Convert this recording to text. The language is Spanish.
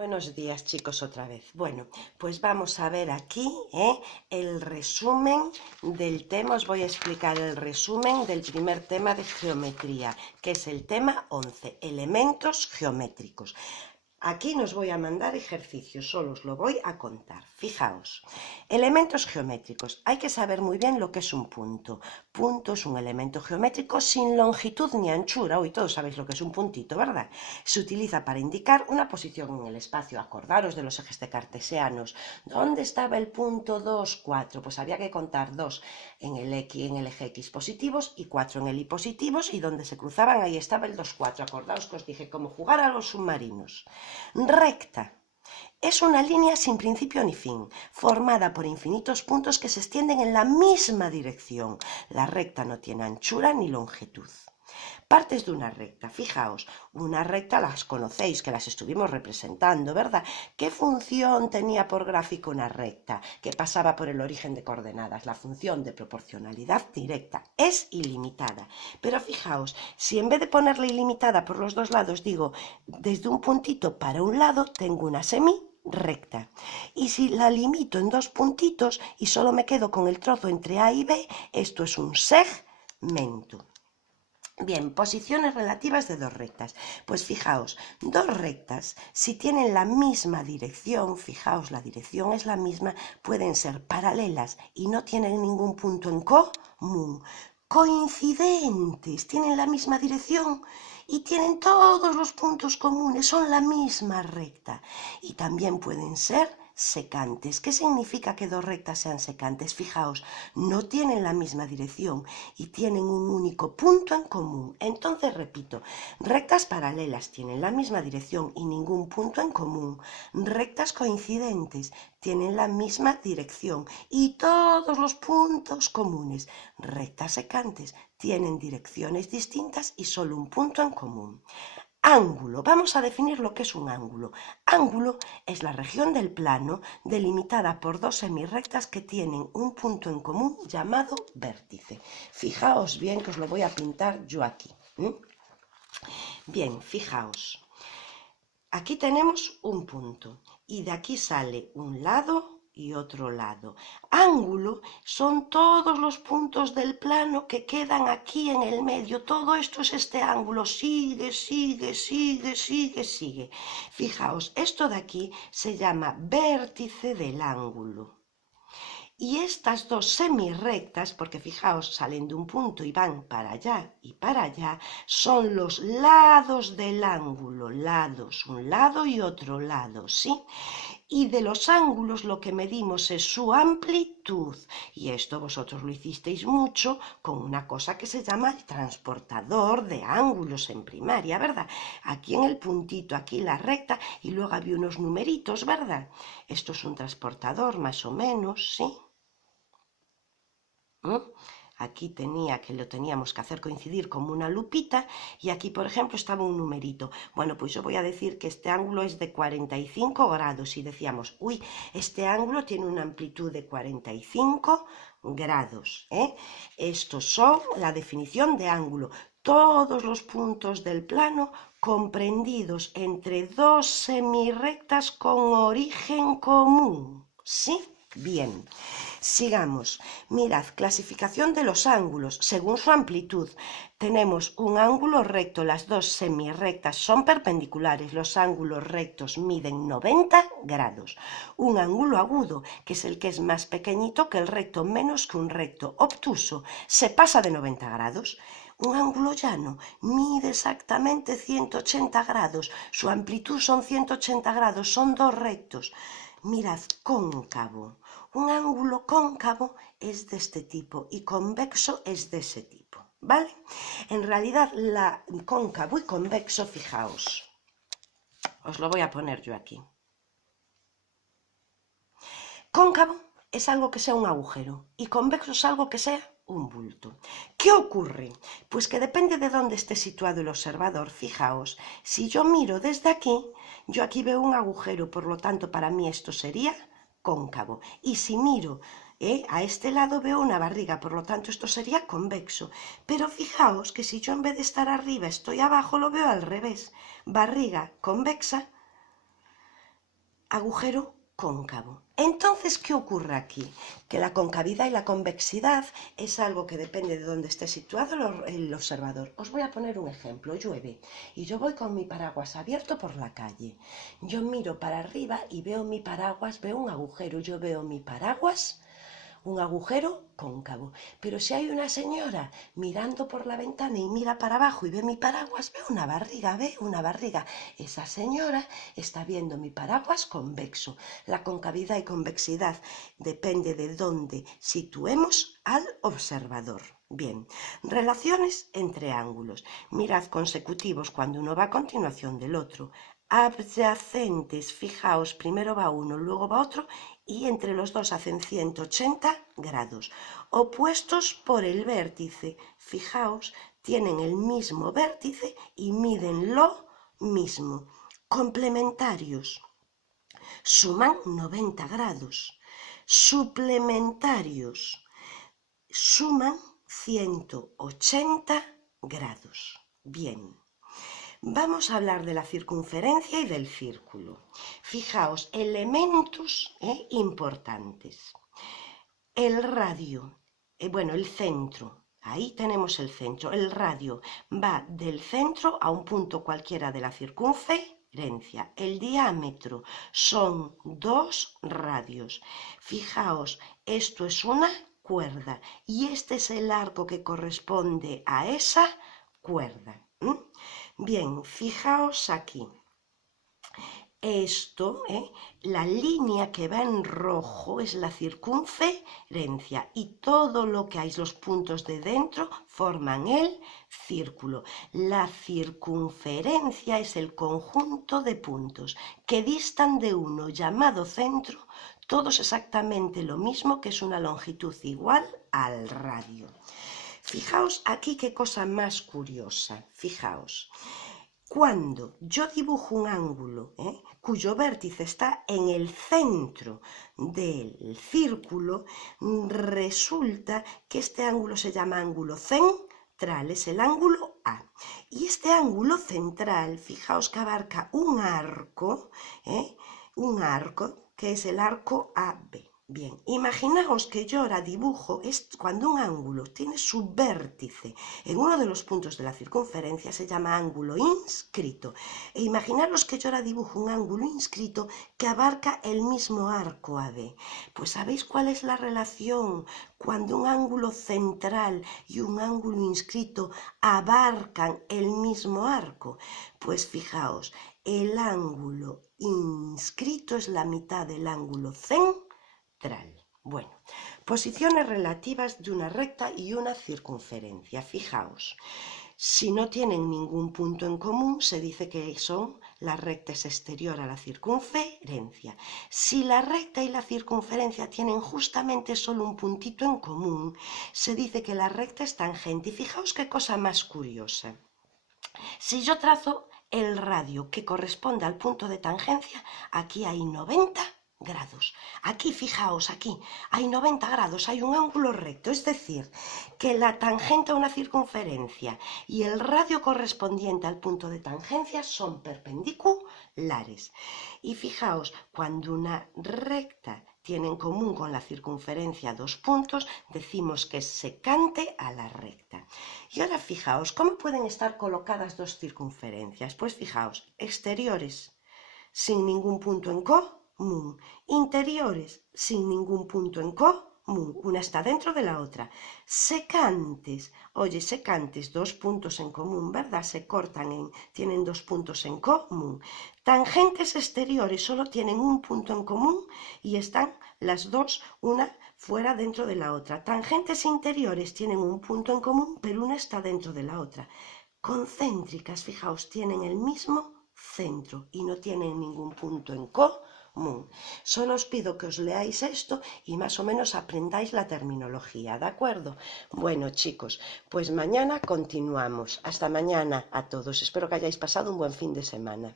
Buenos días, chicos, otra vez. Bueno, pues vamos a ver aquí el resumen del tema. Os voy a explicar el resumen del primer tema de geometría, que es el tema 11, elementos geométricos. Aquí nos voy a mandar ejercicios, solo os lo voy a contar. Fijaos, elementos geométricos. Hay que saber muy bien lo que es un punto. Punto es un elemento geométrico sin longitud ni anchura. Hoy todos sabéis lo que es un puntito, ¿verdad? Se utiliza para indicar una posición en el espacio. Acordaros de los ejes de cartesianos. ¿Dónde estaba el punto 2, 4? Pues había que contar 2 en el eje X positivos y 4 en el Y positivos, y donde se cruzaban ahí estaba el 2, 4. Acordaos que os dije cómo jugar a los submarinos. Recta. Es una línea sin principio ni fin, formada por infinitos puntos que se extienden en la misma dirección. La recta no tiene anchura ni longitud. Partes de una recta. Fijaos, una recta las conocéis, que las estuvimos representando, ¿verdad? ¿Qué función tenía por gráfico una recta? Que pasaba por el origen de coordenadas. La función de proporcionalidad directa es ilimitada. Pero fijaos, si en vez de ponerla ilimitada por los dos lados digo desde un puntito para un lado, tengo una recta. Y si la limito en dos puntitos y solo me quedo con el trozo entre A y B, esto es un segmento. Bien, posiciones relativas de dos rectas. Pues fijaos, dos rectas, si tienen la misma dirección, fijaos, la dirección es la misma, pueden ser paralelas y no tienen ningún punto en común. Coincidentes, tienen la misma dirección y tienen todos los puntos comunes, son la misma recta. Y también pueden ser secantes. ¿Qué significa que dos rectas sean secantes? Fijaos, no tienen la misma dirección y tienen un único punto en común. Entonces repito, rectas paralelas tienen la misma dirección y ningún punto en común. Rectas coincidentes tienen la misma dirección y todos los puntos comunes. Rectas secantes tienen direcciones distintas y solo un punto en común. Ángulo. Vamos a definir lo que es un ángulo. Ángulo es la región del plano delimitada por dos semirrectas que tienen un punto en común llamado vértice. Fijaos bien que os lo voy a pintar yo aquí. Bien, fijaos. Aquí tenemos un punto y de aquí sale un lado y otro lado. Ángulo son todos los puntos del plano que quedan aquí en el medio. Todo esto es este ángulo. Sigue, sigue, sigue, sigue, sigue. Fijaos, esto de aquí se llama vértice del ángulo. Y estas dos semirrectas, porque fijaos, salen de un punto y van para allá y para allá, son los lados del ángulo. Lados, un lado y otro lado, ¿sí? Y de los ángulos lo que medimos es su amplitud. Y esto vosotros lo hicisteis mucho con una cosa que se llama el transportador de ángulos en primaria, ¿verdad? Aquí en el puntito, aquí la recta, y luego había unos numeritos, ¿verdad? Esto es un transportador más o menos, ¿sí? Aquí lo teníamos que hacer coincidir como una lupita, y aquí, por ejemplo, estaba un numerito. Bueno, pues yo voy a decir que este ángulo es de 45 grados y decíamos, uy, este ángulo tiene una amplitud de 45 grados. Estos son la definición de ángulo. Todos los puntos del plano comprendidos entre dos semirrectas con origen común. ¿Sí? Bien, sigamos. Mirad, clasificación de los ángulos según su amplitud. Tenemos un ángulo recto, las dos semirrectas son perpendiculares, los ángulos rectos miden 90 grados. Un ángulo agudo, que es el que es más pequeñito que el recto, menos que un recto obtuso, se pasa de 90 grados. Un ángulo llano mide exactamente 180 grados, su amplitud son 180 grados, son dos rectos. Mirad, cóncavo. Un ángulo cóncavo es de este tipo y convexo es de ese tipo, ¿vale? En realidad, la cóncavo y convexo, fijaos, os lo voy a poner yo aquí. Cóncavo es algo que sea un agujero y convexo es algo que sea un bulto. ¿Qué ocurre? Pues que depende de dónde esté situado el observador. Fijaos, si yo miro desde aquí, yo aquí veo un agujero, por lo tanto para mí esto sería cóncavo. Y si miro a este lado veo una barriga, por lo tanto esto sería convexo. Pero fijaos que si yo en vez de estar arriba estoy abajo, lo veo al revés. Barriga convexa, agujero cóncavo. Entonces, ¿qué ocurre aquí? Que la concavidad y la convexidad es algo que depende de dónde esté situado el observador. Os voy a poner un ejemplo. Llueve y yo voy con mi paraguas abierto por la calle. Yo miro para arriba y veo mi paraguas, veo un agujero. Yo veo mi paraguas, un agujero cóncavo. Pero si hay una señora mirando por la ventana y mira para abajo y ve mi paraguas, ve una barriga. Esa señora está viendo mi paraguas convexo. La concavidad y convexidad depende de dónde situemos al observador. Bien, relaciones entre ángulos. Mirad consecutivos cuando uno va a continuación del otro. Adyacentes, fijaos, primero va uno, luego va otro y entre los dos hacen 180 grados. Opuestos por el vértice, fijaos, tienen el mismo vértice y miden lo mismo. Complementarios, suman 90 grados. Suplementarios, suman 180 grados. Bien. Vamos a hablar de la circunferencia y del círculo. Fijaos, elementos importantes. El radio, el centro, ahí tenemos el centro. El radio va del centro a un punto cualquiera de la circunferencia. El diámetro son 2 radios. Fijaos, esto es una cuerda y este es el arco que corresponde a esa cuerda. Bien, fijaos aquí. Esto, la línea que va en rojo es la circunferencia y todo lo que hay, los puntos de dentro, forman el círculo. La circunferencia es el conjunto de puntos que distan de uno llamado centro, todos exactamente lo mismo, que es una longitud igual al radio. Fijaos aquí qué cosa más curiosa. Fijaos. Cuando yo dibujo un ángulo cuyo vértice está en el centro del círculo, resulta que este ángulo se llama ángulo central, es el ángulo A. Y este ángulo central, fijaos que abarca un arco que es el arco AB. Bien, imaginaos que yo ahora dibujo, cuando un ángulo tiene su vértice en uno de los puntos de la circunferencia, se llama ángulo inscrito. E imaginaros que yo ahora dibujo un ángulo inscrito que abarca el mismo arco AB. Pues ¿sabéis cuál es la relación cuando un ángulo central y un ángulo inscrito abarcan el mismo arco? Pues fijaos, el ángulo inscrito es la mitad del ángulo central. Bueno, posiciones relativas de una recta y una circunferencia. Fijaos, si no tienen ningún punto en común, se dice que la recta es exterior a la circunferencia. Si la recta y la circunferencia tienen justamente solo un puntito en común, se dice que la recta es tangente. Y fijaos qué cosa más curiosa. Si yo trazo el radio que corresponde al punto de tangencia, aquí hay 90 grados. Aquí, fijaos, aquí hay 90 grados, hay un ángulo recto, es decir, que la tangente a una circunferencia y el radio correspondiente al punto de tangencia son perpendiculares. Y fijaos, cuando una recta tiene en común con la circunferencia 2 puntos, decimos que es secante a la recta. Y ahora fijaos, ¿cómo pueden estar colocadas dos circunferencias? Pues fijaos, exteriores sin ningún punto en común, interiores sin ningún punto en común, una está dentro de la otra. Secantes, secantes, 2 puntos en común, ¿verdad? Se cortan, tienen 2 puntos en común. Tangentes exteriores solo tienen un punto en común y están las dos, una fuera dentro de la otra. Tangentes interiores tienen un punto en común, pero una está dentro de la otra. Concéntricas, fijaos, tienen el mismo centro y no tienen ningún punto en común. Solo os pido que os leáis esto y más o menos aprendáis la terminología, ¿de acuerdo? Bueno, chicos, pues mañana continuamos. Hasta mañana a todos. Espero que hayáis pasado un buen fin de semana.